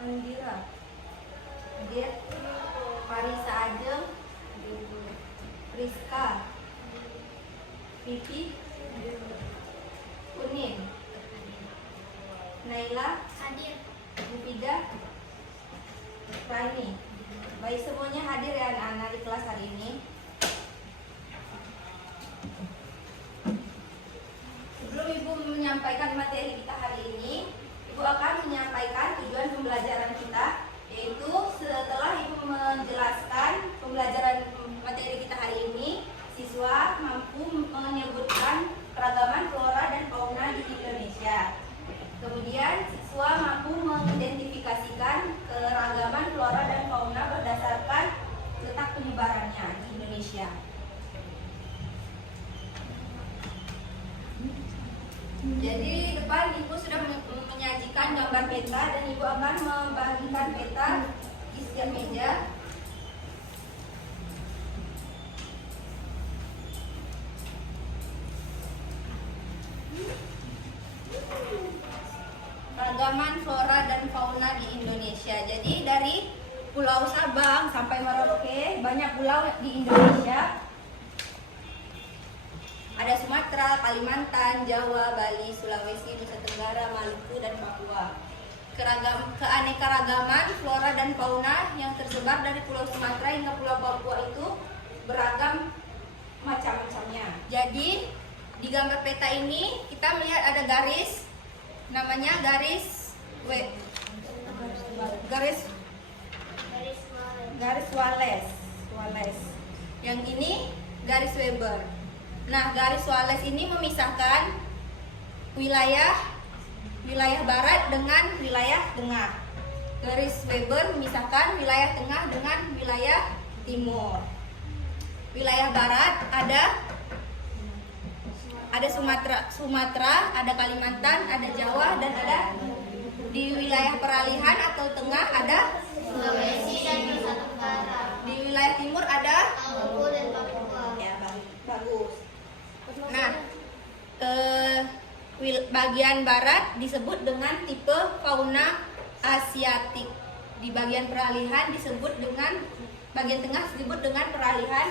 Andira, Diet, Parisa Ajeng, Rizka, Vivi, Unin, Naila, Hadir. Mufida, Rani. Baik, semuanya hadir ya anak-anak di kelas hari ini. Sebelum Ibu menyampaikan materi kita hari ini, Ibu akan menyampaikan tujuan pembelajaran kita, yaitu setelah Ibu menjelaskan pembelajaran materi kita hari ini, siswa mampu menyebutkan keragaman flora dan fauna di Indonesia. Kemudian siswa mampu mengidentifikasikan keragaman flora dan fauna berdasarkan letak penyebarannya di Indonesia. Jadi di depan Ibu sudah menyajikan gambar peta dan Ibu akan membagikan peta di setiap meja. Keragaman flora dan fauna di Indonesia. Jadi dari Pulau Sabang sampai Merauke banyak pulau di Indonesia. Ada Sumatera, Kalimantan, Jawa, Bali, Sulawesi, Nusa Tenggara, Maluku, dan Papua. Keanekaragaman flora dan fauna yang tersebar dari Pulau Sumatera hingga Pulau Papua itu beragam macam-macamnya. Jadi di gambar peta ini kita melihat ada garis, namanya garis Wallace. Yang ini garis Weber. Nah, garis Wallace ini memisahkan wilayah barat dengan wilayah tengah. Garis Weber memisahkan wilayah tengah dengan wilayah timur. Wilayah barat ada Sumatera, ada Kalimantan, ada Jawa, dan ada di wilayah peralihan atau tengah ada Sulawesi dan Nusa Tenggara. Di wilayah timur ada Maluku dan Papua. ya, bagus. Nah, bagian barat disebut dengan tipe fauna Asiatik. Di bagian peralihan disebut dengan bagian tengah disebut dengan peralihan.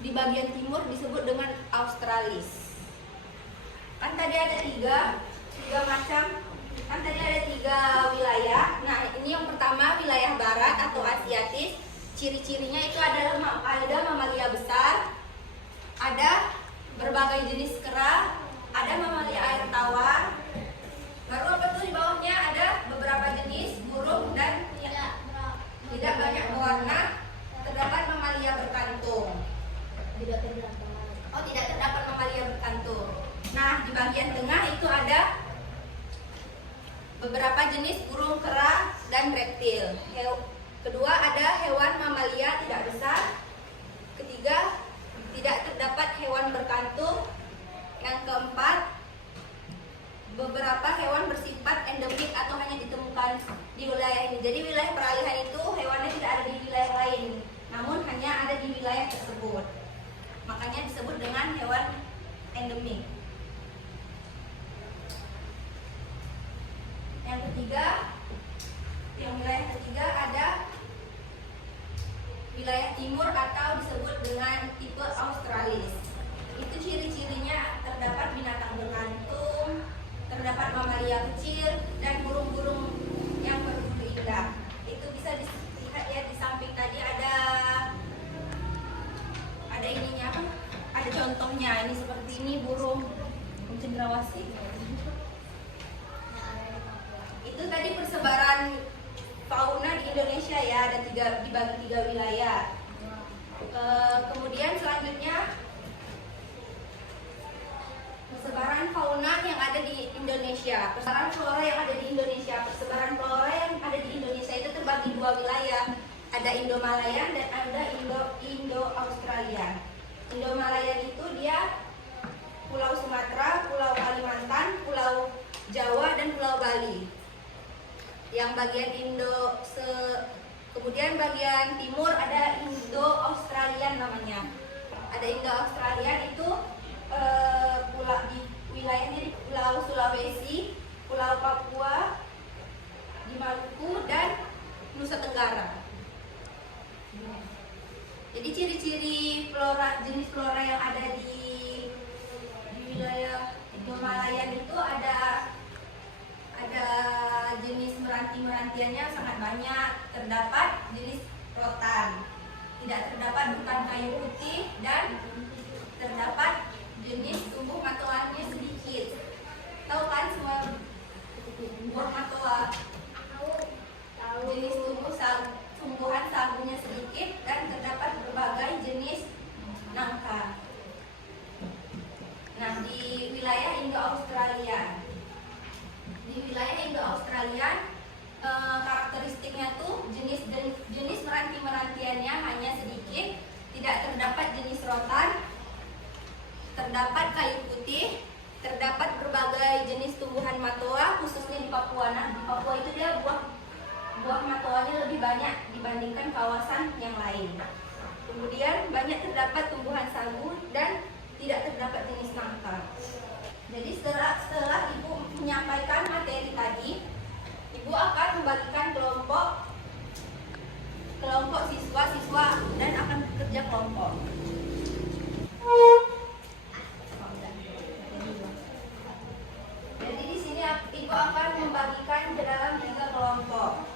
Di bagian timur disebut dengan Australis. Kan tadi ada tiga macam. Kan tadi ada 3 wilayah. Nah, ini yang pertama wilayah barat atau Asiatis. Ciri-cirinya itu ada mamalia besar, ada berbagai jenis kera, ada mamalia air tawar. Baru apa tuh di bawahnya ada beberapa jenis burung dan tidak banyak warna. Terdapat mamalia berkantung. Tidak terdapat mamalia berkantung. Nah, di bagian tengah itu ada beberapa jenis burung kera dan reptil. Kedua ada hewan mamalia tidak besar. Ketiga, tidak terdapat hewan berkantung. Yang keempat, beberapa hewan bersifat endemik atau hanya ditemukan di wilayah ini. Jadi wilayah peralihan itu hewannya tidak ada di wilayah lain, namun hanya ada di wilayah tersebut. Makanya disebut dengan hewan endemik. Yang wilayah ketiga ada wilayah timur atau disebut dengan tipe Australis. Itu ciri-cirinya terdapat binatang berkantung, terdapat mamalia kecil, dan burung-burung yang berbulu indah. Itu bisa dilihat ya di samping tadi ada ininya apa? Ada contohnya. Ini seperti ini burung cendrawasih. Itu tadi persebaran fauna di Indonesia ya, ada dibagi 3 wilayah. Kemudian selanjutnya persebaran fauna yang ada di Indonesia. Persebaran flora yang ada di Indonesia. Persebaran flora yang ada di Indonesia itu terbagi 2 wilayah. Ada Indo-Malayan dan ada Indo-Australian. Indo-Malayan itu dia Pulau Sumatera, Pulau Kalimantan, Pulau Jawa, dan Pulau Bali. Yang bagian kemudian bagian timur ada Indo-Australian namanya. Ada Indo-Australian itu wilayahnya di Pulau Sulawesi, Pulau Papua, di Maluku, dan Nusa Tenggara. Jadi ciri-ciri jenis flora yang ada di wilayah Himalayan itu ada jenis meranti-merantiannya sangat banyak. Terdapat jenis rotan, tidak terdapat bukan kayu putih, dan terdapat jenis tumbuh matoannya sedikit. Tahu kan semua buah matoa? Jenis tumbuhan sagunya sedikit, dan terdapat berbagai jenis nangka. Nah, di wilayah Indo-Australia, karakteristiknya tuh jenis meranti-merantiannya hanya sedikit, tidak terdapat jenis rotan, terdapat kayu putih, terdapat berbagai jenis tumbuhan matoa, khususnya di Papua. Nah, di Papua itu dia buah matoanya lebih banyak dibandingkan kawasan yang lain. Kemudian banyak terdapat tumbuhan sagu dan tidak terdapat jenis nangka. Jadi setelah Ibu menyampaikan materi tadi, Ibu akan membagikan kelompok siswa-siswa dan akan bekerja kelompok. Jadi di sini Ibu akan membagikan ke dalam 3 kelompok.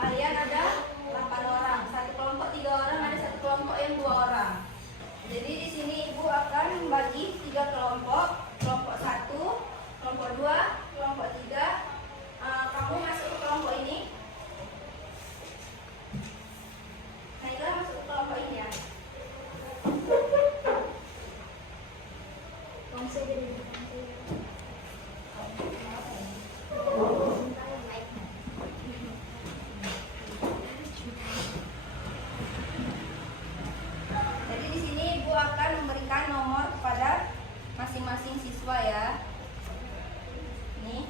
Kalian ada 8 orang, satu kelompok 3 orang, ada satu kelompok yang 2 orang. Jadi di sini Ibu akan membagi 3 kelompok, kelompok 1, kelompok 2, kelompok 3. Kamu masuk ke kelompok ini. Naila masuk ke kelompok ini ya. Jadi di sini Ibu akan memberikan nomor kepada masing-masing siswa ya. Nih.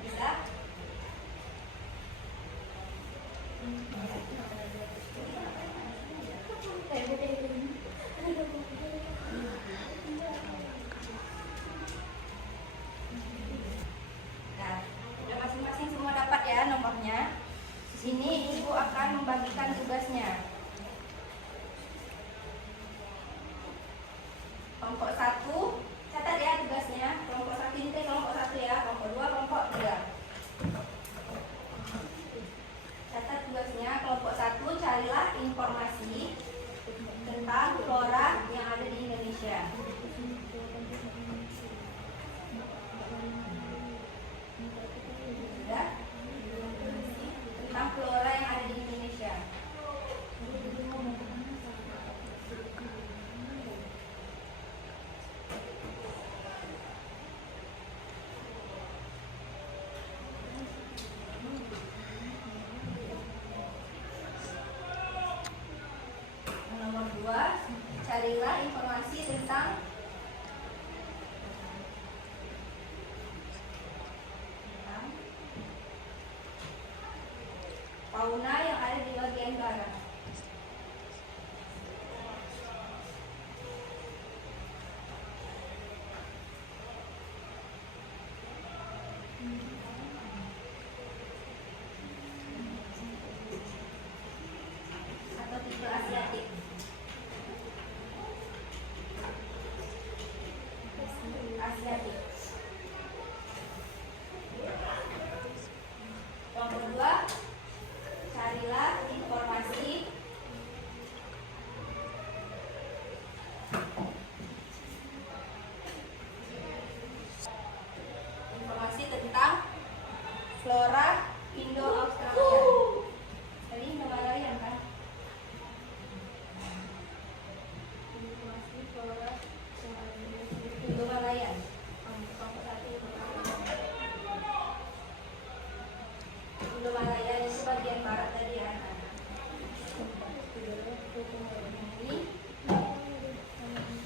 Bisa? Nah, udah masing-masing semua dapat ya nomornya. Di sini Ibu akan membagikan tugasnya. Kelompok 1, catat ya tugasnya. Kelompok 1 ini kelompok 1 ya, kelompok 2, kelompok 3. Catat tugasnya. Kelompok 1, carilah informasi tentang flora yang ada di Indonesia. Sudah? Tentang flora yang ada di Indonesia. Nomor 2, carilah informasi tentang fauna yang ada di bagian barat. Atau tipe Asiatik. Asiatik. Nomor 2, carilah informasi tentang flora Indo-Australia. Tadi Himalayan kan? Informasi flora Himalayan. Himalayan itu bagian barat tadi ya. Ini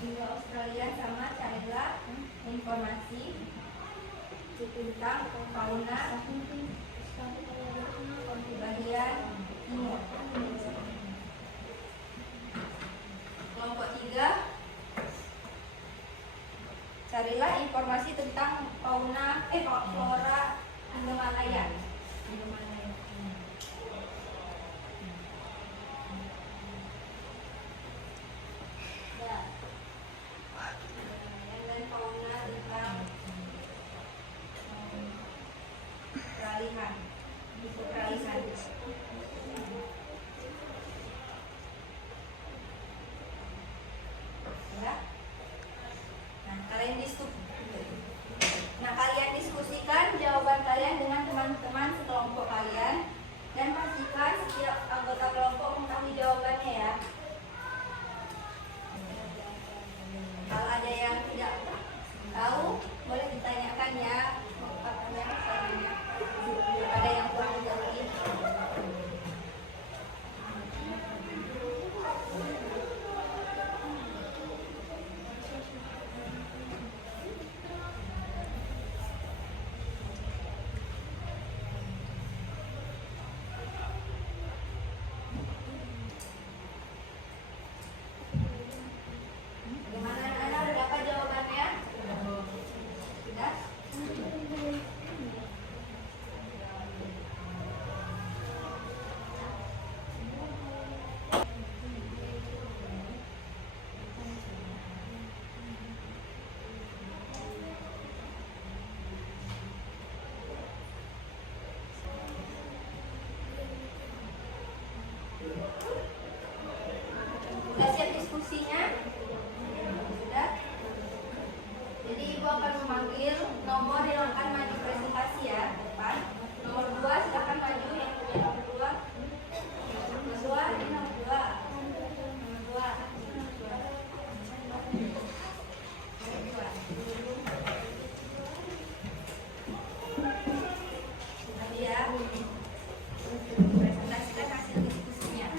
Indo-Australia sama carilah informasi tentang fauna di bagian timur. Kelompok 3, Carilah informasi tentang flora Indomalaya. Dan fauna tentang peralihan. Ya. Kalian diskusikan jawaban kalian dengan teman-teman sekelompok kalian dan pastikan setiap anggota kelompok mengetahui jawabannya ya. Kalau ada yang tidak tahu, boleh ditanyakan ya. Ada yang kurang mengerti. Gimana anak-anak, udah dapat jawabannya? Sudah? Sudah siap diskusinya? Sudah? Jadi ibu akan memanggil nomor yang akan maju presentasi ya, depan. Nomor 2 silakan maju, yang punya nomor 2. Nomor 2, ini nomor 2. Nomor 2. Tadi ya, presentasikan hasil diskusinya.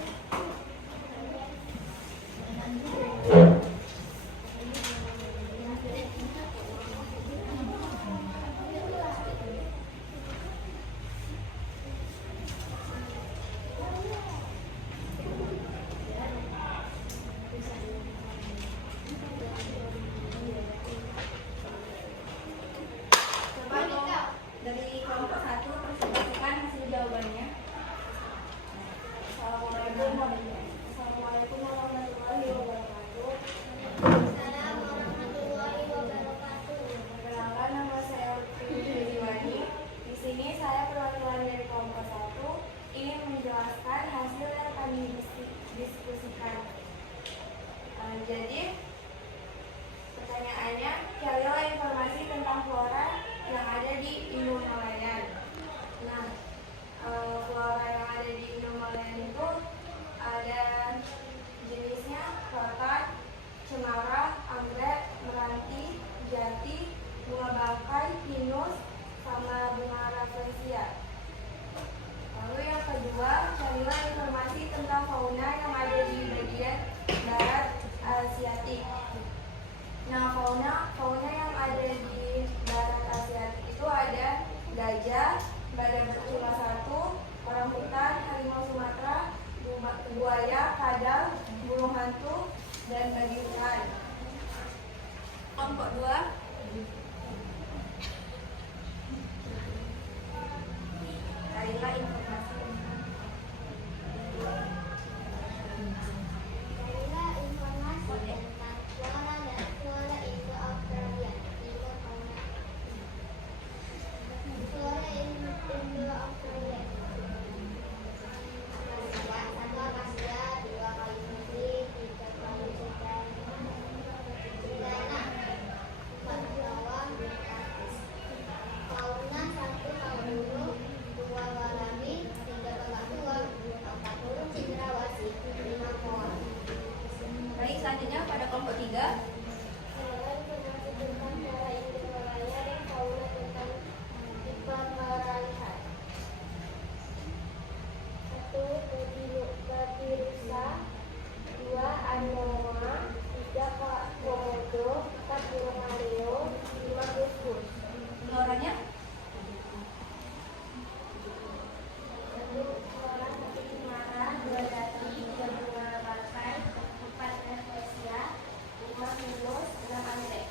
Coba dari kelompok 1 presentasikan hasil jawabannya. Assalamualaikum warahmatullahi wabarakatuh. Assalamualaikum warahmatullahi wabarakatuh. Perkenalkan, nama saya Lutfi Jiwani. Di sini saya perwakilan dari kelompok 1 ingin menjelaskan hasil yang kami diskusikan. Jadi pertanyaannya, carilah informasi tentang flora yang ada di Indomalayan. Nah, flora yang ada di Indomalayan itu ada jenisnya krotat, cemara, anggrek, meranti, jati, bunga bangkai, pinus, sama bunga rafflesia. Lalu yang kedua, carilah informasi tentang fauna yang ada di bagian barat Asiatik. Nah, fauna yang ada di barat Asiatik itu ada gajah, badak bercula 1, orangutan, harimau Sumatera, buaya, kadal, burung hantu, dan babi hutan. Kelompok 2. Carilah informasi tentang Carilah informasi tentang flora dan flora Indo-Australia. Flora Indo-Australia. Satu akasia, 2 kayu putih, 3 kayu hutan, cendana, 4 bawang, 5 kaktus. Fauna 1 kanguru, 2 wallaby, 3 kakatua, 4 burung cendrawasih, 5 moa. Baik, selanjutnya pada kelompok 3. Carilah informasi tentang flora Indomalaya dan fauna tentang tipe peralihan. 1 babirusa, 2 anemoa, 3 komodo, 4 burung maleo, 5 kuskus. Floranya 1 flora, 1 cemara, 2 jati, 3 bunga bangkai, 4 rafflesia, 5 pinus, 6 anggrek.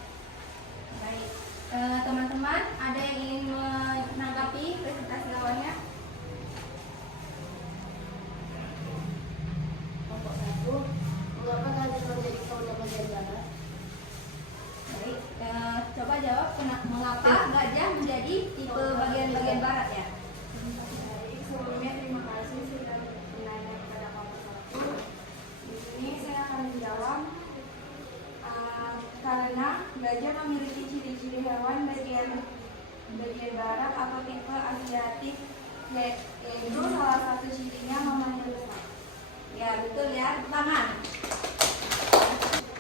jawab mengapa gajah menjadi tipe bagian barat ya. Sebelumnya terima kasih sudah bertanya kepada kelompok 1. Di sini saya akan menjawab karena gajah memiliki ciri-ciri hewan bagian barat atau tipe Asiatik, yaitu salah satu cirinya mamalia besar. Ya betul ya, tangan.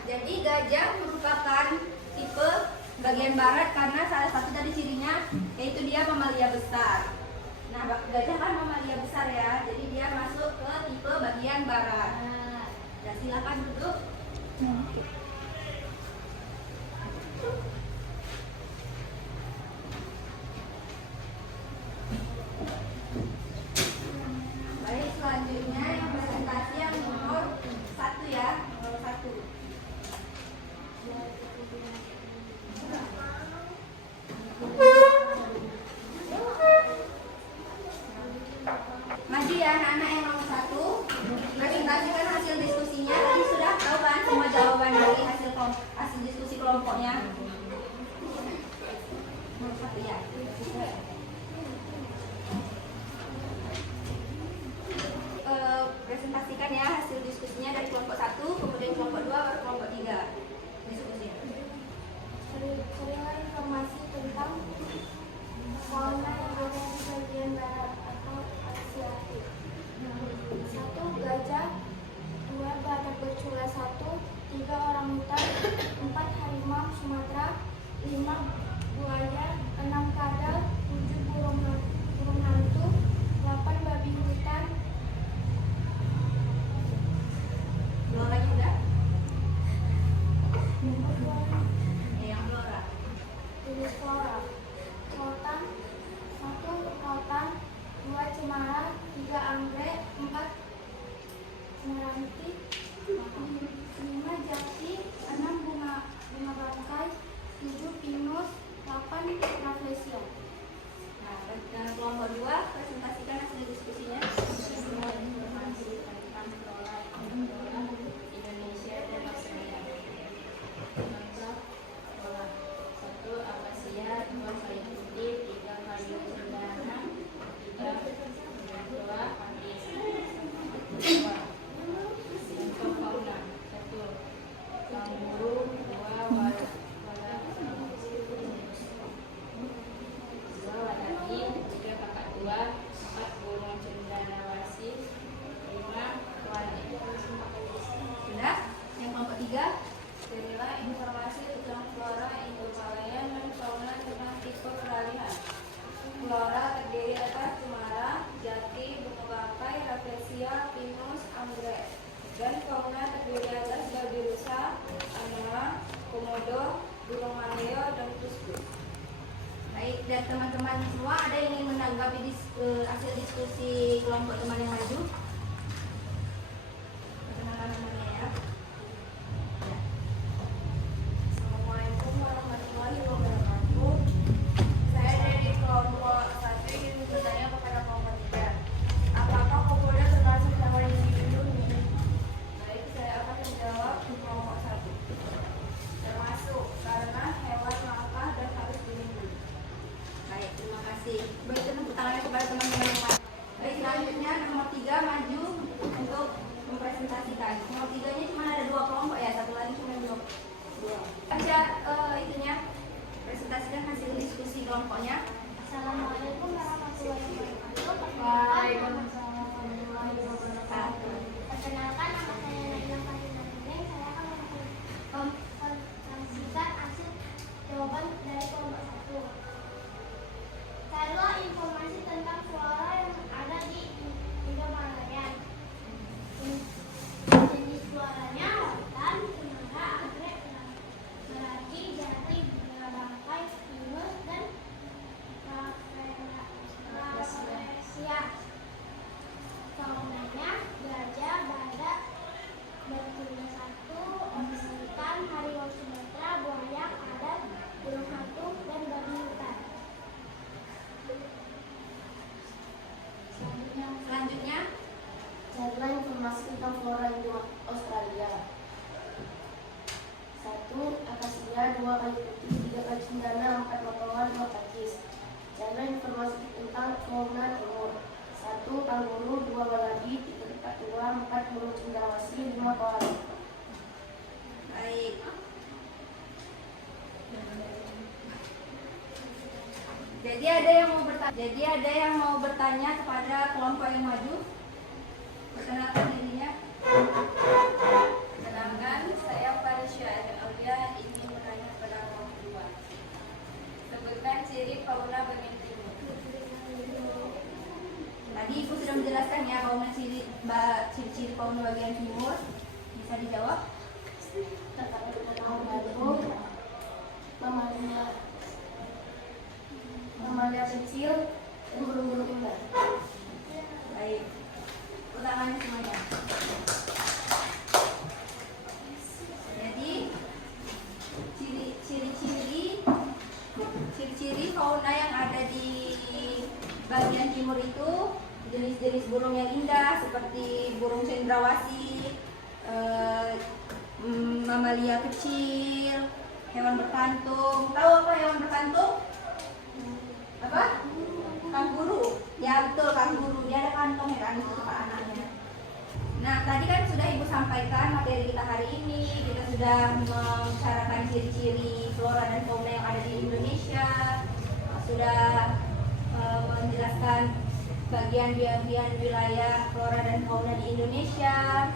Jadi gajah merupakan tipe bagian barat karena salah satu dari cirinya yaitu dia mamalia besar. Nah, gajah kan mamalia besar ya, jadi dia masuk ke tipe bagian barat. Ya silakan duduk. Baik, selanjutnya yang presentasi yang nomor 1 ya, nomor 1. Maju ya anak-anak yang nomor 1. Presentasikan hasil diskusinya. Tadi sudah tahu kan semua jawaban dari hasil diskusi kelompoknya. Nomor 1 ya. Presentasikan ya hasil diskusinya dari kelompok 1, kemudian kelompok 2, baru kelompok 3. Diskusinya. Carilah informasi tentang fauna yang ada di bagian barat atau Asiatik. 1. Gajah. 2. Badak bercula 1. 3. Orangutan. 4. Harimau Sumatera. 5. Buaya. 6. Kadal. 7. Burung hantu. 8. Babi hutan. Floranya udah? Nomor 2. Yang flora. Jenis flora. Rotan. 1. Rotan. 2. Cemara. 3. Anggrek. 4. Meranti. 5. Jati. 6. Bunga bangkai. 7. Pinus. 8. Rafflesia. Nah, dan kelompok 2 presentasikan hasil diskusinya. Informasi tentang flora Indonesia dan Australia. Contoh flora: 1. Akasia. 2. Kayu putih. 3. Kayu cendana. 4. Pakis. 2. Contoh fauna: 1. Kanguru. 2. Waladai. 3. Kakatua. 4. Burung cendrawasih. 5. Wadi. Sudah? Yang kelompok 3. Inilah informasi tentang flora Indo-Malaya dan fauna tentang tipe peralihan. Flora terdiri atas cemara, jati, bunga bangkai, rafflesia, pinus, anggrek. Dan fauna terdiri atas babi rusa, anoa, komodo, burung maleo, dan kuskus. Baik, dan teman-teman semua ada yang ingin menanggapi hasil diskusi kelompok teman yang maju? Perkenalkan namanya ya. Ya. Assalamualaikum warahmatullahi wabarakatuh. Saya dari kelompok 1 ingin bertanya kepada kelompok 3. Apakah komodo termasuk hewan individu? Baik, saya akan menjawab di kelompok 1. Termasuk karena hewan langka dan harus dilindungi. Baik, terima kasih. Beri tepuk tangan kepada teman-teman yang maju. Baik, selanjutnya nomor 3 maju. Cendana 4 motoran 2 pakis. Cara informasi tentang fauna timur. 1. Kanguru, 2 baladi, 3 kakatua, 4 burung cendrawasih, 5 koala. Baik. Jadi ada yang mau bertanya kepada kelompok yang maju. Perkenalkan dirinya. Kenalkan, saya Farisya Aulia ingin bertanya pada kelompok 2. Sebutkan ciri fauna bagian timur. Tadi Ibu sudah menjelaskan ya ciri-ciri fauna bagian timur. Bisa dijawab? Mamalia kecil dan burung-burung indah. Baik. Ulangannya semuanya. Jadi ciri-ciri fauna yang ada di bagian timur itu jenis-jenis burung yang indah seperti burung cendrawasih, mamalia kecil, hewan berkantung. Tahu apa hewan berkantung? Apa? Kanguru. Ya betul, kanguru. Dia ada kantongnya kan untuk anaknya. Nah, tadi kan sudah Ibu sampaikan materi kita hari ini. Kita sudah membicarakan ciri-ciri flora dan fauna yang ada di Indonesia. Sudah menjelaskan bagian-bagian wilayah flora dan fauna di Indonesia.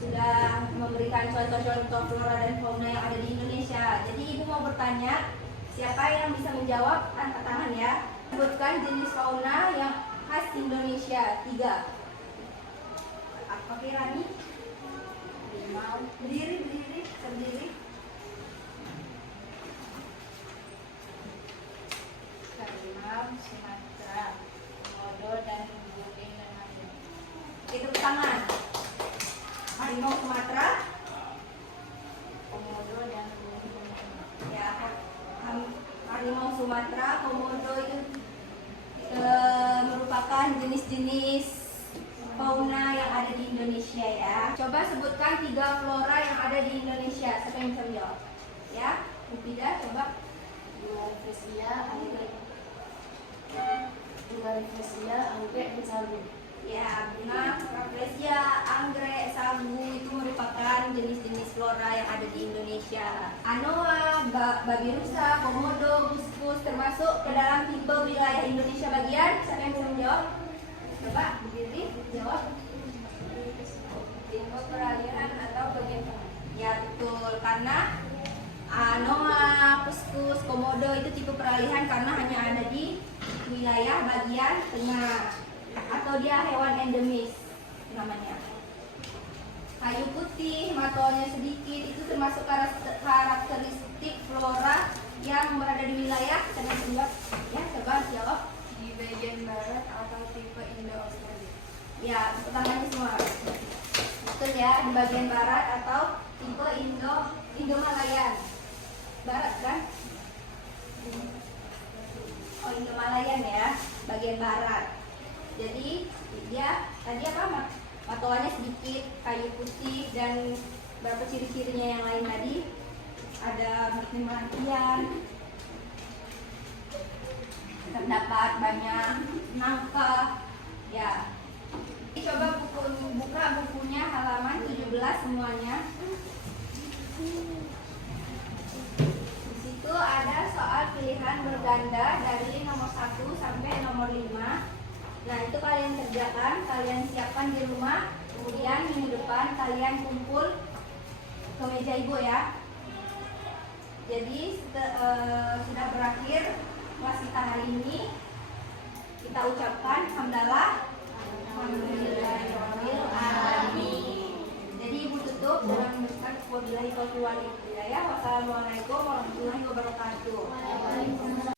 Sudah memberikan contoh-contoh flora dan fauna yang ada di Indonesia. Jadi Ibu mau bertanya, siapa yang bisa menjawab? Angkat tangan ya. Sebutkan jenis fauna yang khas Indonesia 3. Oke, Rani. Mau berdiri. Harimau Sumatera, Komodo dan burung Indonesia. Itu tangan. Harimau Sumatera. Komodo dan burung Indonesia. Ya, harimau Sumatera, komodo itu merupakan jenis-jenis fauna yang ada di Indonesia ya. Coba sebutkan 3 flora yang ada di Indonesia. Siapa yang bisa menjawab? Ya, Mufida, coba. Bunga rafflesia, anggrek, dan sagu. Ya, bunga rafflesia, anggrek, sagu itu merupakan jenis-jenis flora yang ada di Indonesia. Anoa, babi rusa, komodo, buskus termasuk ke dalam tipe wilayah Indonesia bagian. Siapa yang bisa menjawab? Coba berdiri, jawab. Tipe peralihan atau bagian tengah. Ya betul, karena anoa, buskus, komodo itu tipe peralihan karena hanya ada di wilayah bagian tengah. Atau dia hewan endemis namanya. Kayu putih, matonya sedikit, itu termasuk karakteristik flora yang berada di wilayah tengah. Ya, coba jawab. Di bagian barat atau tipe Indo-Australia. Ya, pertanyaannya semua. Betul ya, di bagian barat atau tipe Indo-Malayan. Barat kan? Oh, Indo-Malayan ya, bagian barat. Jadi dia tadi apa? Matoannya sedikit, kayu putih, dan berapa ciri-cirinya yang lain tadi? Ada merkian, terdapat banyak nangka, ya. Coba buka bukunya halaman 17 semuanya. Di situ ada soal pilihan berganda dari nomor 1 sampai nomor 5. Nah, itu kalian kerjakan, kalian siapkan di rumah. Kemudian minggu depan kalian kumpul ke meja Ibu ya. Jadi sudah berakhir kelas kita hari ini. Kita ucapkan hamdalah. Alhamdulillahirabbil alamin. Jadi Ibu tutup dengan menuliskan wabillahi taufiq wal hidayah. Wassalamualaikum warahmatullahi wabarakatuh.